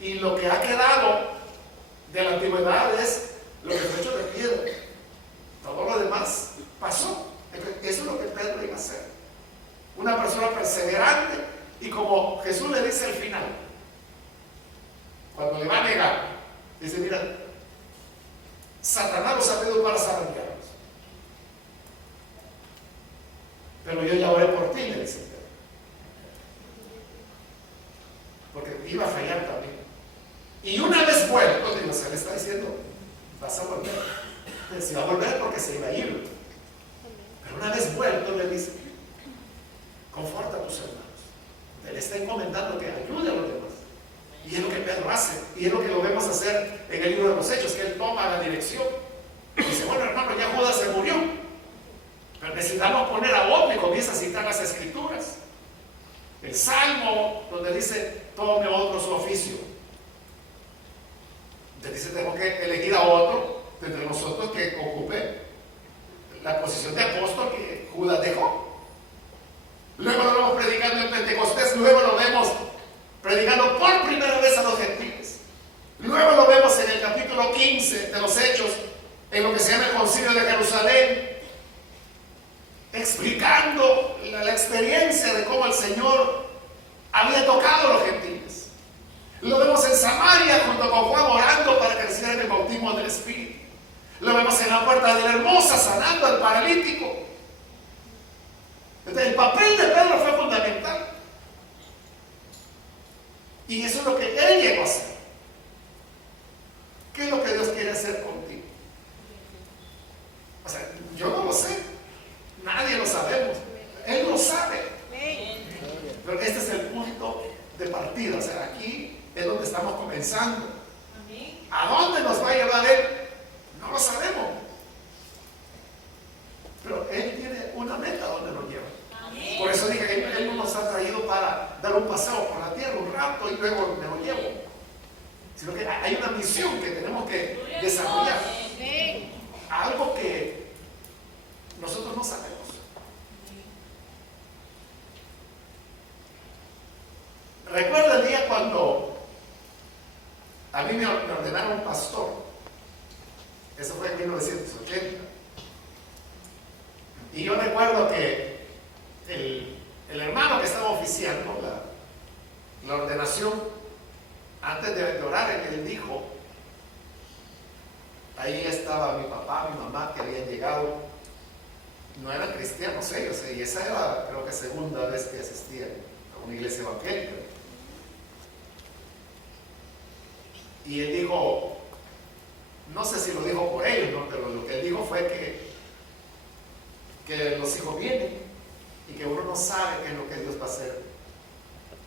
Y lo que ha quedado de la antigüedad es lo que fue hecho de piedra. Todo lo demás pasó. Eso es lo que Pedro iba a hacer. Una persona perseverante. Y como Jesús le dice al final, cuando le va a negar, dice, mira, Satanás los ha pedido para zarandearlos, pero yo ya oré por ti, le dice Pedro, porque iba a fallar también. Y una vez vuelto, Dios se le está diciendo, vas a volver. Si va a volver es porque se iba a ir. Pero una vez vuelto le dice, conforta a tus hermanos. Le está encomendando que ayude a los demás. Y es lo que Pedro hace. Y es lo que lo vemos hacer en el libro de los Hechos, que él toma la dirección. Y dice, bueno hermano, ya Judas se murió, pero necesitamos poner a otro, y comienza a citar las escrituras. El Salmo, donde dice, tome otro su oficio. Entonces dice, tengo que elegir a otro de entre nosotros que ocupe la posición de apóstol que Judas dejó. Luego lo vamos a predicar de cómo el Señor había tocado a los gentiles. Lo vemos en Samaria junto con Juan orando para que reciban el bautismo del Espíritu. Lo vemos en la puerta de la Hermosa sanando al paralítico. Entonces, el papel de Pedro fue fundamental. Y eso es lo que él llegó a hacer. ¿Qué es lo que Dios quiere hacer contigo? O sea, yo no lo sé. Nadie lo sabemos. Él lo sabe. Pero este es el punto de partida. O sea, aquí es donde estamos comenzando. ¿A dónde nos va a llevar Él? No lo sabemos. Pero Él tiene una meta donde nos lleva. Por eso dije que Él no nos ha traído para dar un paseo por la tierra un rato y luego me lo llevo. Sino que hay una misión que tenemos que desarrollar. Algo que nosotros no sabemos. Recuerdo el día cuando a mí me ordenaron pastor. Eso fue en 1980. Y yo recuerdo que el hermano que estaba oficiando la ordenación, antes de orar, él dijo, ahí estaba mi papá, mi mamá, que habían llegado, no eran cristianos ellos, y esa era, creo que, segunda vez que asistían a una iglesia evangélica. Y él dijo, no sé si lo dijo por ellos, ¿no? Pero lo que él dijo fue que los hijos vienen y que uno no sabe qué es lo que Dios va a hacer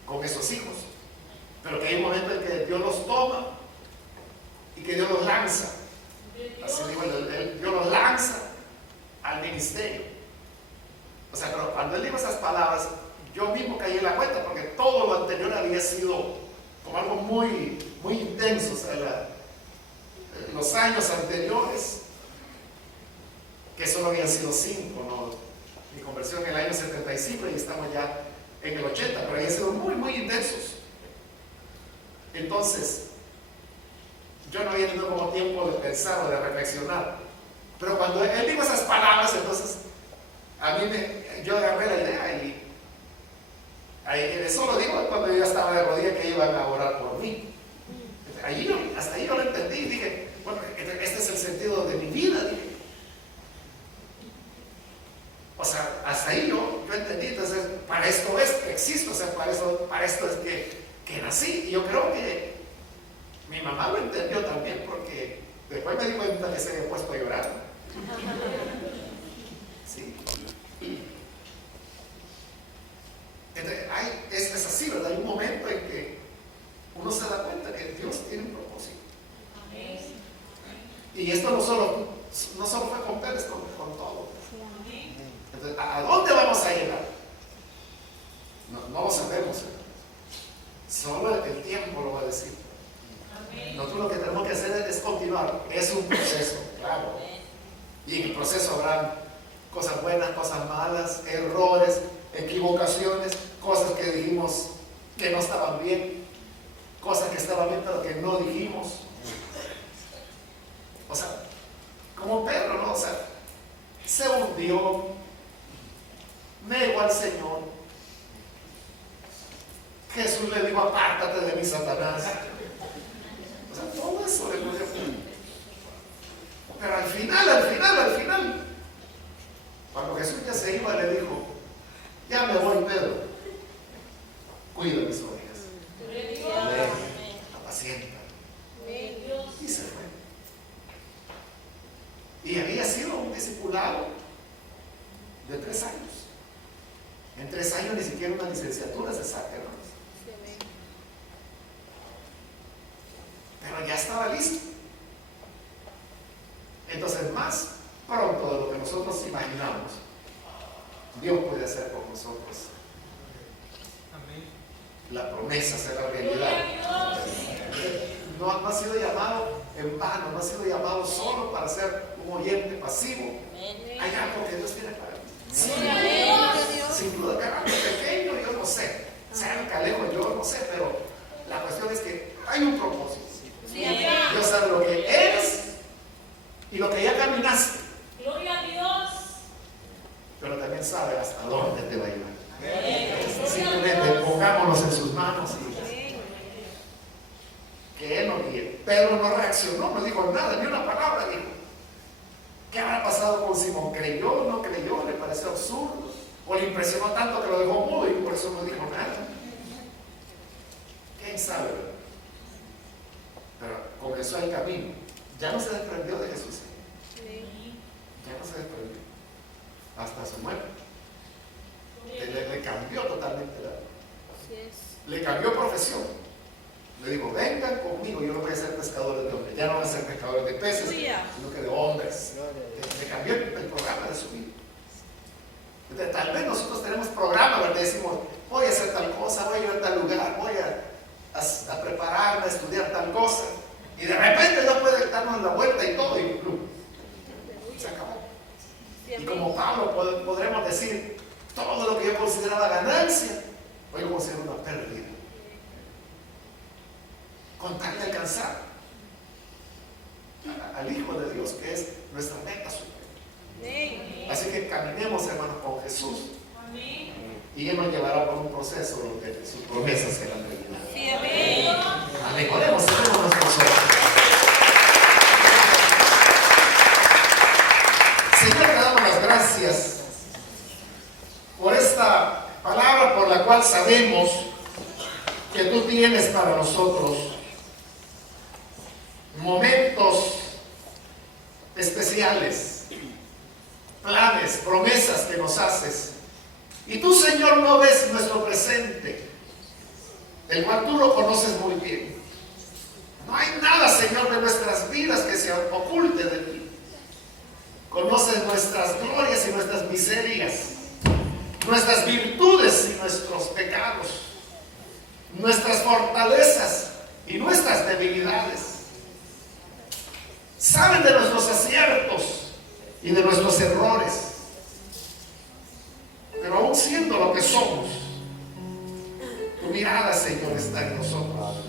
con esos hijos, pero que hay un momento en que Dios los toma y que Dios los lanza. Así digo, Dios los lanza al ministerio. O sea, pero cuando él dijo esas palabras, yo mismo caí en la cuenta, porque todo lo anterior había sido como algo muy, muy intenso. O sea, los años anteriores, que solo habían sido 5, ¿no? Mi conversión en el año 75 y estamos ya en el 80, pero habían sido muy, muy intensos. Entonces, yo no había tenido como tiempo de pensar o de reflexionar. Pero cuando él dijo esas palabras, entonces a mí yo agarré la idea y eso lo digo cuando yo estaba de rodillas que iban a orar por mí. Hasta ahí yo lo entendí y dije, bueno, este es el sentido de mi vida. Dije. O sea, hasta ahí yo entendí. Entonces, para esto es que existo, o sea, para esto es que nací. Y yo creo que mi mamá lo entendió también, porque después me di cuenta que se había puesto a llorar. Sí. Entonces, es así, ¿verdad? Hay un momento en que uno se da cuenta que Dios tiene un propósito. Y esto no solo fue con Pedro, es con todo. Entonces, ¿a dónde vamos a llegar? No lo sabemos. Solo el tiempo lo va a decir. Nosotros lo que tenemos que hacer es continuar. Es un proceso, claro. Y en el proceso habrá cosas buenas, cosas malas, errores, equivocaciones, cosas que dijimos que no estaban bien, cosas que estaban bien pero que no dijimos. O sea, como Pedro, ¿no? O sea, se hundió, negó al Señor. Jesús le dijo, apártate de mí, Satanás. O sea, todo eso le ocurrió. Pero al final, cuando Jesús ya se iba, le dijo, ya me voy, Pedro, cuida mis ovejas, apacienta. Y se fue. Y había sido un discipulado de 3 años. En 3 años ni siquiera una licenciatura se saca, ¿no? Pero ya estaba listo. Entonces, más pronto de lo que nosotros imaginamos, Dios puede hacer con nosotros. La promesa será realidad. No ha sido llamado en vano, no ha sido llamado solo para ser un oyente pasivo. Hay algo que Dios tiene para mí. Sin duda que algo pequeño, yo no sé. Cerca, lejos, yo no sé, pero la cuestión es que hay un propósito. Dios sabe lo que eres y lo que ya caminaste. Gloria a Dios. Pero también sabe hasta dónde te va a llevar. reaccionó, no dijo nada, ni una palabra dijo. ¿Qué habrá pasado con Simón? ¿Creyó? ¿No creyó? ¿Le pareció absurdo? ¿O le impresionó tanto que lo dejó mudo y por eso no dijo nada? ¿Quién sabe? ¿Verdad? Pero comenzó el camino. Ya no se desprendió de Jesús. Ya no se desprendió. Hasta su muerte. Le cambió totalmente la vida. Le cambió profesión. Le dijo, vengan conmigo, yo no voy a ser pescadores de hombres. Ya no voy a ser pescadores de peces, sino que de hombres. Le cambió el programa de su vida. Entonces, tal vez nosotros tenemos programas donde decimos, voy a hacer tal cosa, voy a ir a tal lugar, voy a prepararme, a estudiar tal cosa. Y de repente Dios puede darnos la vuelta y todo, y ¡plum! Se acabó. Y como Pablo podremos decir, todo lo que yo consideraba ganancia, hoy lo considero una pérdida. Con tal de alcanzar al Hijo de Dios, que es nuestra meta suprema. Así que caminemos, hermanos, con Jesús. Y Él nos llevará por un proceso donde sus promesas serán realizadas. Sí, amén. Amén. Oremos, cerremos nuestros ojos. Señor, te damos las gracias por esta palabra por la cual sabemos que tú tienes para nosotros momentos especiales, planes, promesas que nos haces. Y tú, Señor, no ves nuestro presente, el cual tú lo conoces muy bien. No hay nada, Señor, de nuestras vidas que se oculte de ti. Conoces nuestras glorias y nuestras miserias, nuestras virtudes y nuestros pecados, nuestras fortalezas y nuestras debilidades. Saben de nuestros aciertos y de nuestros errores. Pero aún siendo lo que somos, tu mirada, Señor, está en nosotros.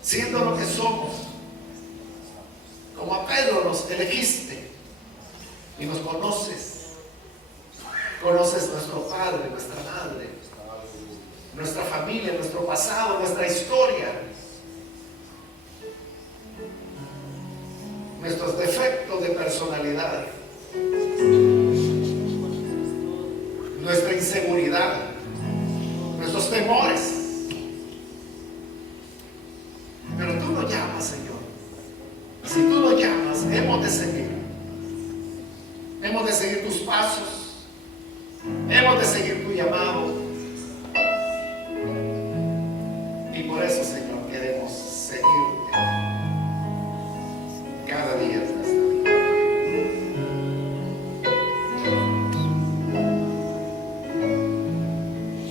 Siendo lo que somos, como a Pedro nos elegiste y nos conoces. Conoces nuestro padre, nuestra madre, nuestra familia, nuestro pasado, nuestra historia, nuestros defectos de personalidad, nuestra inseguridad, nuestros temores. Pero tú nos llamas, Señor. Si tú nos llamas, hemos de seguir. Hemos de seguir tus pasos. Hemos de seguir tu llamado.